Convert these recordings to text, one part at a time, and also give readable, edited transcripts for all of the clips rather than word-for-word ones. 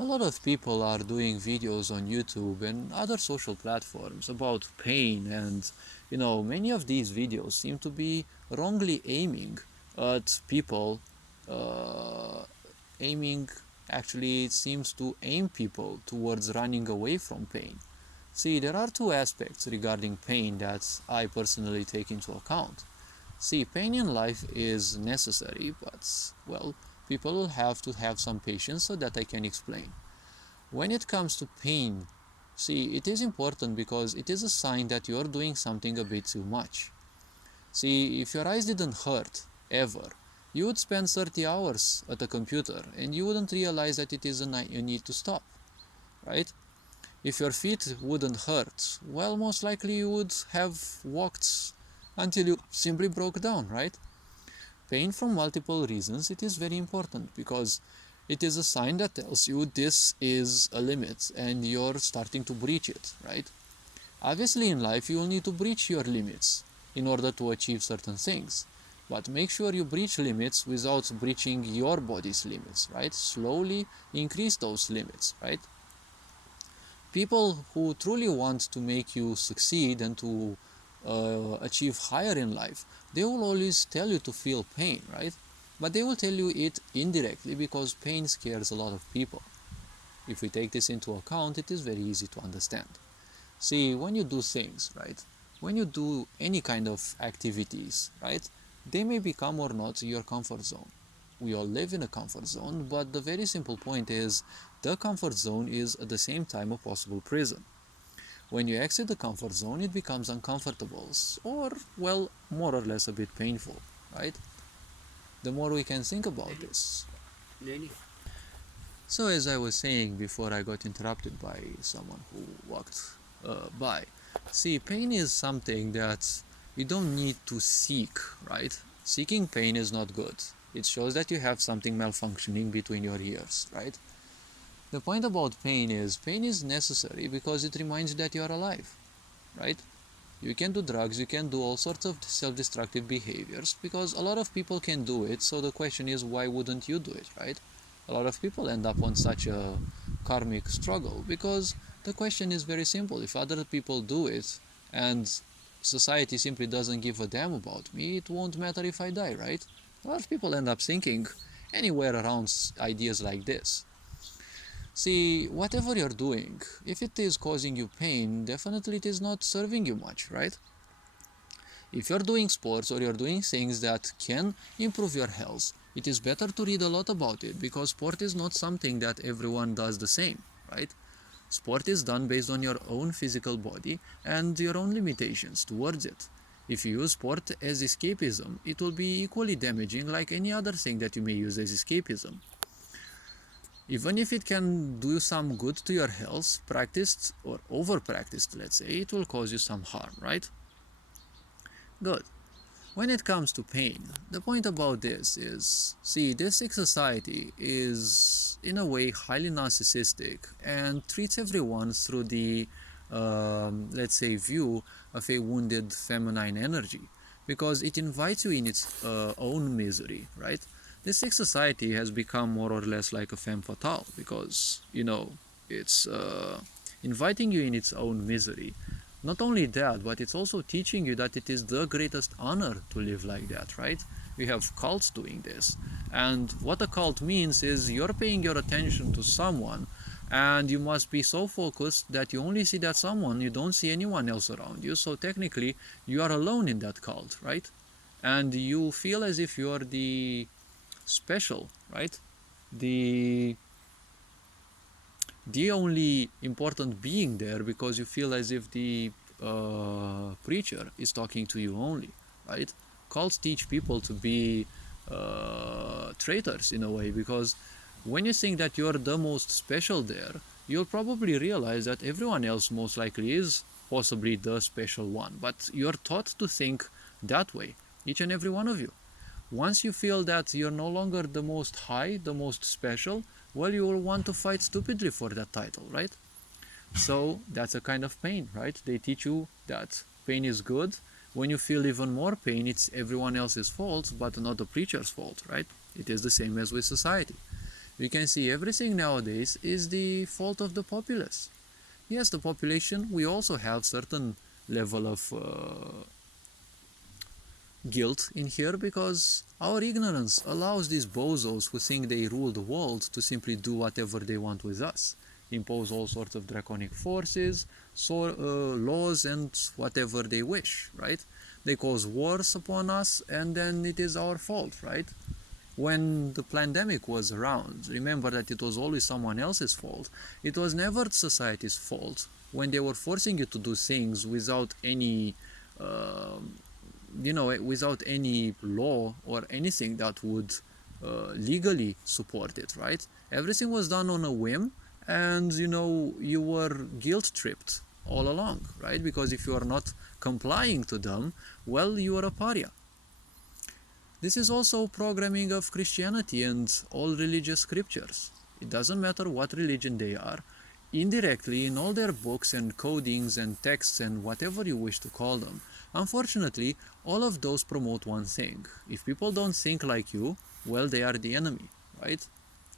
A lot of people are doing videos on YouTube and other social platforms about pain, and many of these videos seem to be wrongly aiming at people. Uh, Aiming actually it seems to aim people towards running away from pain. See, there are two aspects regarding pain that I personally take into account. See, pain in life is necessary, but, well, people will have to have some patience so that I can explain. When it comes to pain, see, it is important because it is a sign that you're doing something a bit too much. See, if your eyes didn't hurt, ever, you would spend 30 hours at a computer and you wouldn't realize that it is a night you need to stop, right? If your feet wouldn't hurt, well, most likely you would have walked until you simply broke down, right? Pain from multiple reasons, it is very important because it is a sign that tells you this is a limit and you're starting to breach it, right? Obviously in life you will need to breach your limits in order to achieve certain things. But make sure you breach limits without breaching your body's limits, right? Slowly increase those limits, right? People who truly want to make you succeed and to achieve higher in life, they will always tell you to feel pain, right? But they will tell you it indirectly because pain scares a lot of people. If we take this into account, it is very easy to understand. See, when you do things, right? When you do any kind of activities, right? They may become or not your comfort zone. We all live in a comfort zone, but the very simple point is the comfort zone is at the same time a possible prison. When you exit the comfort zone, it becomes uncomfortable or, well, more or less a bit painful, right? The more we can think about this. So as I was saying before I got interrupted by someone who walked by, see, pain is something that you don't need to seek, right? Seeking pain is not good. It shows that you have something malfunctioning between your ears, right? The point about pain is necessary because it reminds you that you are alive, right? You can do drugs, you can do all sorts of self-destructive behaviors because a lot of people can do it, so the question is why wouldn't you do it, right? A lot of people end up on such a karmic struggle because the question is very simple. If other people do it and society simply doesn't give a damn about me, it won't matter if I die, right? A lot of people end up thinking anywhere around ideas like this. See, whatever you're doing, if it is causing you pain, definitely it is not serving you much, right? If you're doing sports or you're doing things that can improve your health, it is better to read a lot about it because sport is not something that everyone does the same, right? Sport is done based on your own physical body and your own limitations towards it. If you use sport as escapism, it will be equally damaging like any other thing that you may use as escapism. Even if it can do some good to your health, practiced or over-practiced, let's say, it will cause you some harm, right? Good. When it comes to pain, the point about this is, see, this sick society is in a way highly narcissistic and treats everyone through the, let's say, view of a wounded feminine energy because it invites you in its own misery, right? This sick society has become more or less like a femme fatale because, it's inviting you in its own misery. Not only that, but it's also teaching you that it is the greatest honor to live like that, right? We have cults doing this. And what a cult means is you're paying your attention to someone and you must be so focused that you only see that someone, you don't see anyone else around you. So technically, you are alone in that cult, right? And you feel as if you're the special, right? The only important being there because you feel as if the preacher is talking to you only, right? Cults teach people to be traitors in a way because when you think that you're the most special there, you'll probably realize that everyone else most likely is possibly the special one, but you're taught to think that way, each and every one of you. Once you feel that you're no longer the most high, the most special, well, you will want to fight stupidly for that title, right? So that's a kind of pain, right? They teach you that pain is good. When you feel even more pain, it's everyone else's fault, but not the preacher's fault, right? It is the same as with society. We can see everything nowadays is the fault of the populace. Yes, the population, we also have certain level of guilt in here because our ignorance allows these bozos who think they rule the world to simply do whatever they want with us, impose all sorts of draconic forces, laws and whatever they wish, right? They cause wars upon us and then it is our fault, right? When the pandemic was around, remember that it was always someone else's fault. It was never society's fault when they were forcing you to do things without any without any law or anything that would legally support it, right? Everything was done on a whim, and you were guilt tripped all along, right? Because if you are not complying to them, well, you are a pariah. This is also programming of Christianity and all religious scriptures. It doesn't matter what religion they are. Indirectly, in all their books and codings and texts and whatever you wish to call them, unfortunately, all of those promote one thing. If people don't think like you, well, they are the enemy, right?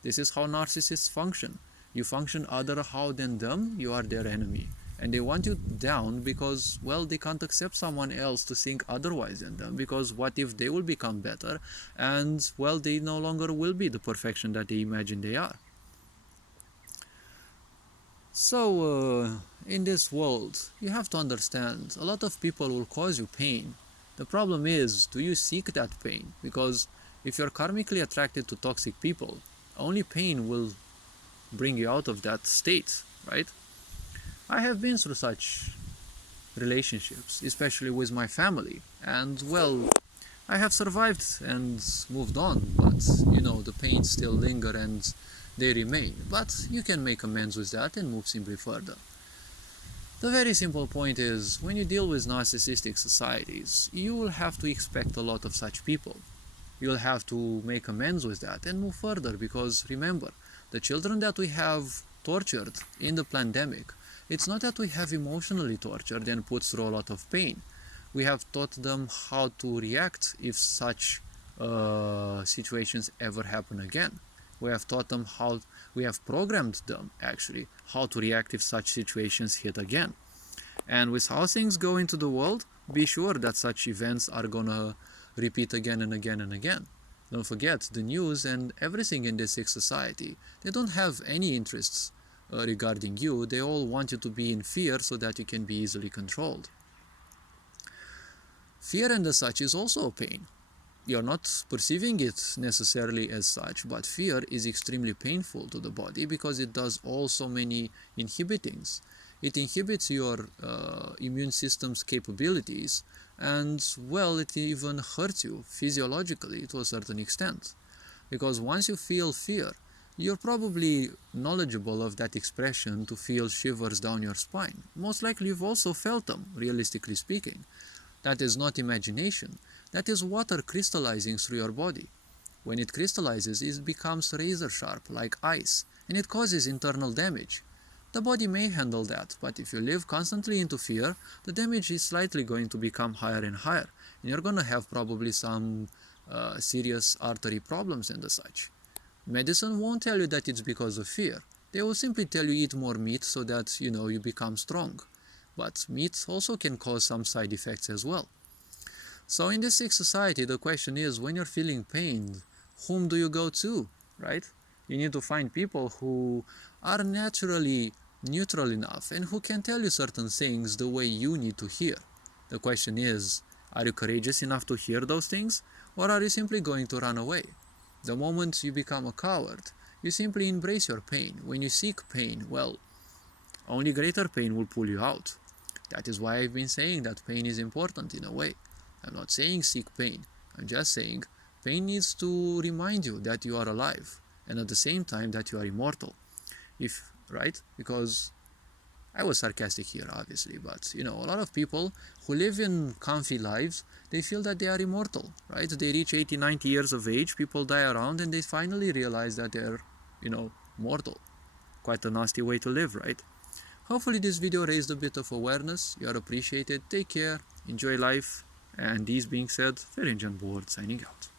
This is how narcissists function. You function other how than them, you are their enemy. And they want you down because, well, they can't accept someone else to think otherwise than them, because what if they will become better and, well, they no longer will be the perfection that they imagine they are. So, in this world, you have to understand, a lot of people will cause you pain. The problem is, do you seek that pain? Because if you're karmically attracted to toxic people, only pain will bring you out of that state, right? I have been through such relationships, especially with my family, and, well, I have survived and moved on, but, the pains still linger and they remain. But you can make amends with that and move simply further. The very simple point is, when you deal with narcissistic societies, you will have to expect a lot of such people. You'll have to make amends with that and move further, because remember, the children that we have tortured in the pandemic, it's not that we have emotionally tortured and put through a lot of pain. We have taught them how to react if such situations ever happen again. We have taught them we have programmed them actually how to react if such situations hit again. And with how things go into the world, be sure that such events are gonna repeat again and again and again. Don't forget, the news and everything in this sick society, they don't have any interests regarding you. They all want you to be in fear so that you can be easily controlled. Fear and as such is also a pain. You're not perceiving it necessarily as such, but fear is extremely painful to the body because it does also many inhibitings. It inhibits your immune system's capabilities, and, well, it even hurts you physiologically to a certain extent. Because once you feel fear, you're probably knowledgeable of that expression to feel shivers down your spine. Most likely you've also felt them, realistically speaking. That is not imagination. That is water crystallizing through your body. When it crystallizes, it becomes razor sharp, like ice, and it causes internal damage. The body may handle that, but if you live constantly into fear, the damage is slightly going to become higher and higher, and you're going to have probably some serious artery problems and the such. Medicine won't tell you that it's because of fear. They will simply tell you eat more meat so that, you become strong. But meat also can cause some side effects as well. So in this sick society, the question is, when you're feeling pain, whom do you go to, right? You need to find people who are naturally neutral enough and who can tell you certain things the way you need to hear. The question is, are you courageous enough to hear those things, or are you simply going to run away? The moment you become a coward, you simply embrace your pain. When you seek pain, well, only greater pain will pull you out. That is why I've been saying that pain is important in a way. I'm not saying seek pain. I'm just saying pain needs to remind you that you are alive, and at the same time that you are immortal. Right? Because I was sarcastic here, obviously, but a lot of people who live in comfy lives, they feel that they are immortal, right? They reach 80, 90 years of age, people die around, and they finally realize that they're, mortal. Quite a nasty way to live, right? Hopefully this video raised a bit of awareness. You are appreciated. Take care, enjoy life, and these being said, Ferenjan Board signing out.